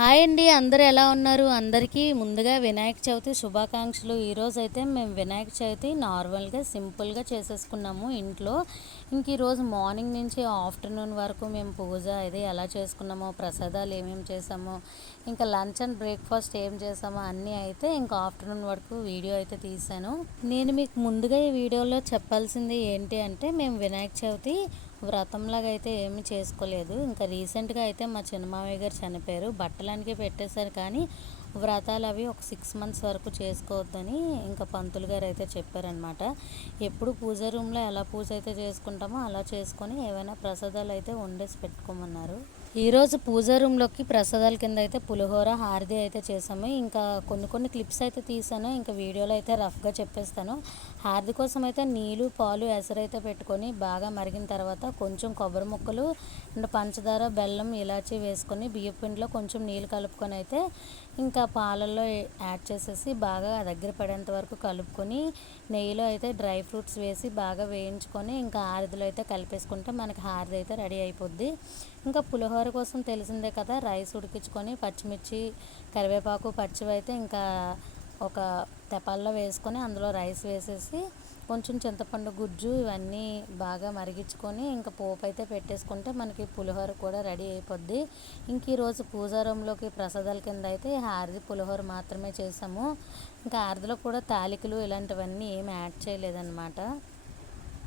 Hi అండి, అందరూ ఎలా ఉన్నారు? అందరికీ ముందుగా వినాయక చవితి శుభాకాంక్షలు. ఈరోజైతే మేము వినాయక చవితి నార్మల్గా సింపుల్గా చేసేసుకున్నాము ఇంట్లో. ఈరోజు మార్నింగ్ నుంచి ఆఫ్టర్నూన్ వరకు మేము పూజ ఇది ఎలా చేసుకున్నామో, ప్రసాదాలు ఏమేమి చేసామో, ఇంకా లంచ్ అండ్ బ్రేక్ఫాస్ట్ ఏం చేసామో అన్నీ అయితే ఇంకా ఆఫ్టర్నూన్ వరకు వీడియో అయితే తీశాను. నేను మీకు ముందుగా ఈ వీడియోలో చెప్పాల్సింది ఏంటి అంటే, మేము వినాయక చవితి వ్రతంలాగా అయితే ఏమీ చేసుకోలేదు. ఇంకా రీసెంట్గా అయితే మా చిన్నమామయ్య గారు చనిపోయారు. బట్టలనికి పెట్టేశారు, కానీ వ్రతాలు అవి ఒక 6 మంత్స్ వరకు చేసుకోవద్దని ఇంకా పంతులు గారు అయితే చెప్పారనమాట. ఎప్పుడు పూజ రూమ్లో ఎలా పూజ అయితే చేసుకుంటామో అలా చేసుకొని ఏవైనా ప్రసాదాలు అయితే వండేసి పెట్టుకోమన్నారు. ఈరోజు పూజా రూమ్లోకి ప్రసాదాల కింద అయితే పులిహోర, హారతి అయితే చేసాము. ఇంకా కొన్ని క్లిప్స్ అయితే తీసాను, ఇంకా వీడియోలో అయితే రఫ్గా చెప్పేస్తాను. హారతి కోసం అయితే నీళ్ళు, పాలు, ఎసరైతే పెట్టుకొని బాగా మరిగిన తర్వాత కొంచెం కొబ్బరి ముక్కలు అండ్ పంచదార, బెల్లం, ఇలాచీ వేసుకొని బియ్యం పిండిలో కొంచెం నీళ్ళు కలుపుకొని అయితే ఇంకా పాలల్లో యాడ్ చేసేసి బాగా దగ్గర పడేంత వరకు కలుపుకొని నెయ్యిలో అయితే డ్రై ఫ్రూట్స్ వేసి బాగా వేయించుకొని ఇంకా హారతిలో అయితే కలిపేసుకుంటే మనకి హారతి అయితే రెడీ అయిపోద్ది. ఇంకా పులిహోర కోసం తెలిసిందే కదా, రైస్ ఉడికించుకొని పచ్చిమిర్చి, కరివేపాకు, పచ్చివి అయితే ఇంకా ఒక తెపాల్లో వేసుకొని అందులో రైస్ వేసేసి కొంచెం చింతపండు గుజ్జు ఇవన్నీ బాగా మరిగించుకొని ఇంకా పోపు అయితే పెట్టేసుకుంటే మనకి పులిహోర కూడా రెడీ అయిపోద్ది. ఈరోజు పూజా రూమ్లోకి ప్రసాదాల కింద అయితే హారతి, పులిహోర మాత్రమే చేసాము. ఇంకా హారతిలో కూడా తాలికలు ఇలాంటివన్నీ ఏమి యాడ్ చేయలేదన్నమాట.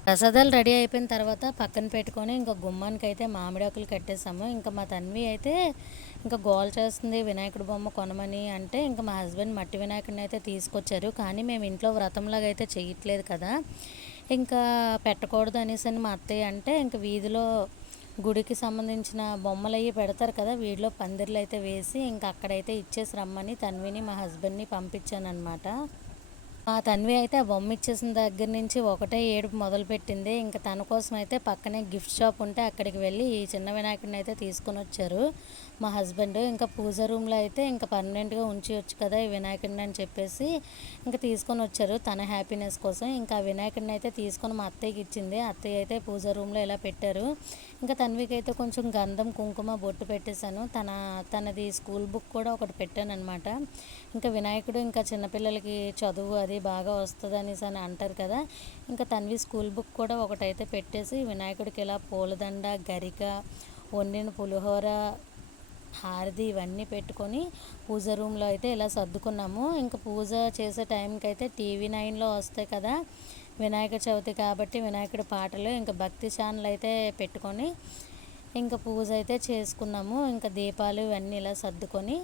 ప్రసాదాలు రెడీ అయిపోయిన తర్వాత పక్కన పెట్టుకొని ఇంకా గుమ్మానికి అయితే మామిడాకులు కట్టేసాము. ఇంకా మా తన్వి అయితే ఇంకా గోల చేస్తుంది వినాయకుడి బొమ్మ కొనమని. అంటే ఇంకా మా హస్బెండ్ మట్టి వినాయకుడిని అయితే తీసుకొచ్చారు, కానీ మేము ఇంట్లో వ్రతంలాగా అయితే చేయట్లేదు కదా, ఇంకా పెట్టకూడదు అనేసి అని మా అత్తయ్య అంటే ఇంకా వీధిలో గుడికి సంబంధించిన బొమ్మలు అవి పెడతారు కదా, వీడిలో పందిర్లు అయితే వేసి ఇంకా అక్కడైతే ఇచ్చేసి రమ్మని తన్విని మా హస్బెండ్ని పంపించాను అనమాట. మా తన్వి అయితే ఆ బొమ్మ ఇచ్చేసిన దగ్గర నుంచి ఒకటే ఏడుపు మొదలుపెట్టింది. ఇంకా తన కోసం అయితే పక్కనే గిఫ్ట్ షాప్ ఉంటే అక్కడికి వెళ్ళి ఈ చిన్న వినాయకుడిని అయితే తీసుకొని వచ్చారు మా హస్బెండ్. ఇంకా పూజ రూమ్లో అయితే ఇంకా పర్మనెంట్గా ఉంచవచ్చు కదా ఈ వినాయకుడిని అని చెప్పేసి ఇంకా తీసుకొని వచ్చారు తన హ్యాపీనెస్ కోసం. ఇంకా ఆ వినాయకుడిని అయితే తీసుకొని మా అత్తయ్యకి ఇచ్చింది. అత్తయ్య అయితే పూజ రూమ్లో ఇలా పెట్టారు. ఇంకా తన్వికి అయితే కొంచెం గంధం, కుంకుమ బొట్టు పెట్టేశాను. తనది స్కూల్ బుక్ కూడా ఒకటి పెట్టాను అనమాట. ఇంకా వినాయకుడు ఇంకా చిన్నపిల్లలకి చదువు అది బాగా వస్తుంది అనేసి అని అంటారు కదా, ఇంకా తన్వి స్కూల్ బుక్ కూడా ఒకటైతే పెట్టేసి వినాయకుడికి ఇలా పూలదండ, గరిక, వండిన పులిహోర, హారతి ఇవన్నీ పెట్టుకొని పూజ రూమ్లో అయితే ఇలా సర్దుకున్నాము. ఇంకా పూజ చేసే టైంకి అయితే TV9లో వస్తాయి కదా వినాయక చవితి కాబట్టి వినాయకుడి పాటలు, ఇంకా భక్తి ఛానల్ అయితే పెట్టుకొని ఇంకా పూజ అయితే చేసుకున్నాము. ఇంకా దీపాలు ఇవన్నీ ఇలా సర్దుకొని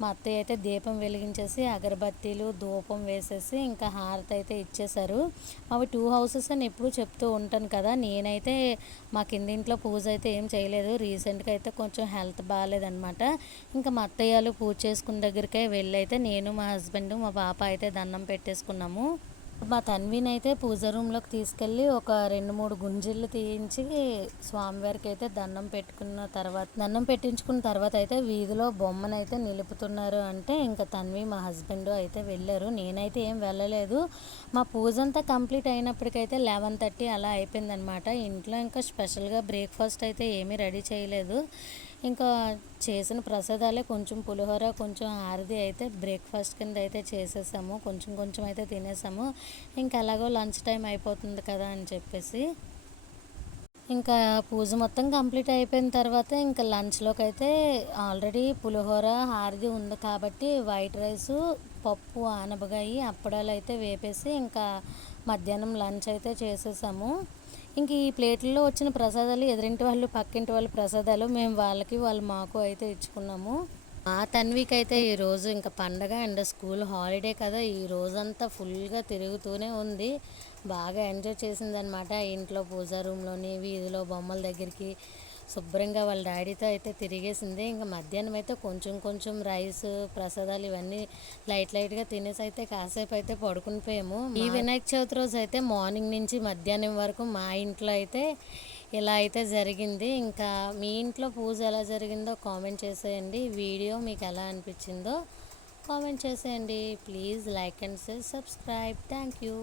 మా అత్తయ్య అయితే దీపం వెలిగించేసి అగరబత్తీలు, ధూపం వేసేసి ఇంకా హారతి అయితే ఇచ్చేశారు. అవి 2 హౌసెస్ అని ఎప్పుడూ చెప్తూ ఉంటాను కదా, నేనైతే మా కిందింట్లో పూజ అయితే ఏం చేయలేదు. రీసెంట్గా అయితే కొంచెం హెల్త్ బాగాలేదనమాట. ఇంకా మా అత్తయ్యలు పూజ చేసుకున్న దగ్గరికే వెళ్ళి అయితే నేను, మా హస్బెండ్, మా పాప అయితే దండం పెట్టేసుకున్నాము. మా తన్విని అయితే పూజ రూమ్లోకి తీసుకెళ్ళి ఒక 2-3 గుంజిళ్ళు తీయించి స్వామివారికి అయితే దండం పెట్టించుకున్న తర్వాత అయితే వీధిలో బొమ్మనైతే నిలుపుతున్నారు. అంటే ఇంకా తన్వి, మా హస్బెండ్ అయితే వెళ్ళారు. నేనైతే ఏం వెళ్ళలేదు. మా పూజ అంతా కంప్లీట్ అయినప్పటికైతే 11:30 అలా అయిపోయిందనమాట. ఇంట్లో ఇంకా స్పెషల్గా బ్రేక్ఫాస్ట్ అయితే ఏమీ రెడీ చేయలేదు. ఇంకా చేసిన ప్రసాదాలే కొంచెం పులిహోర, కొంచెం హారతి అయితే బ్రేక్ఫాస్ట్ కింద అయితే చేసేసాము. కొంచెం అయితే తినేసాము. ఇంకా అలాగో లంచ్ టైం అయిపోతుంది కదా అని చెప్పేసి ఇంకా పూజ మొత్తం కంప్లీట్ అయిపోయిన తర్వాత ఇంకా లంచ్లోకి అయితే ఆల్రెడీ పులిహోర, హారతి ఉంది కాబట్టి వైట్ రైసు, పప్పు, ఆనపకాయ, అప్పడాలు అయితే వేపేసి ఇంకా మధ్యాహ్నం లంచ్ అయితే చేసేసాము. ఇంక ఈ ప్లేట్లలో వచ్చిన ప్రసాదాలు ఎదురింటి వాళ్ళు, పక్కింటి వాళ్ళు ప్రసాదాలు మేము వాళ్ళకి, వాళ్ళు మాకు అయితే ఇచ్చుకున్నాము. మా తన్వికి అయితే ఈరోజు ఇంకా పండగ అండ్ స్కూల్ హాలిడే కదా, ఈ రోజంతా ఫుల్గా తిరుగుతూనే ఉంది. బాగా ఎంజాయ్ చేసిందనమాట. ఇంట్లో పూజా రూమ్లోని, వీధిలో బొమ్మల దగ్గరికి శుభ్రంగా వాళ్ళ డాడీతో అయితే తిరిగేసింది. ఇంకా మధ్యాహ్నం అయితే కొంచెం రైస్, ప్రసాదాలు ఇవన్నీ లైట్గా తినేసి అయితే కాసేపు అయితే పడుకుని పోయాము. ఈ వినాయక చవితి రోజు అయితే మార్నింగ్ నుంచి మధ్యాహ్నం వరకు మా ఇంట్లో అయితే ఇలా అయితే జరిగింది. ఇంకా మీ ఇంట్లో పూజ ఎలా జరిగిందో కామెంట్ చేసేయండి. వీడియో మీకు ఎలా అనిపించిందో కామెంట్ చేసేయండి. Please like and share, subscribe. Thank you.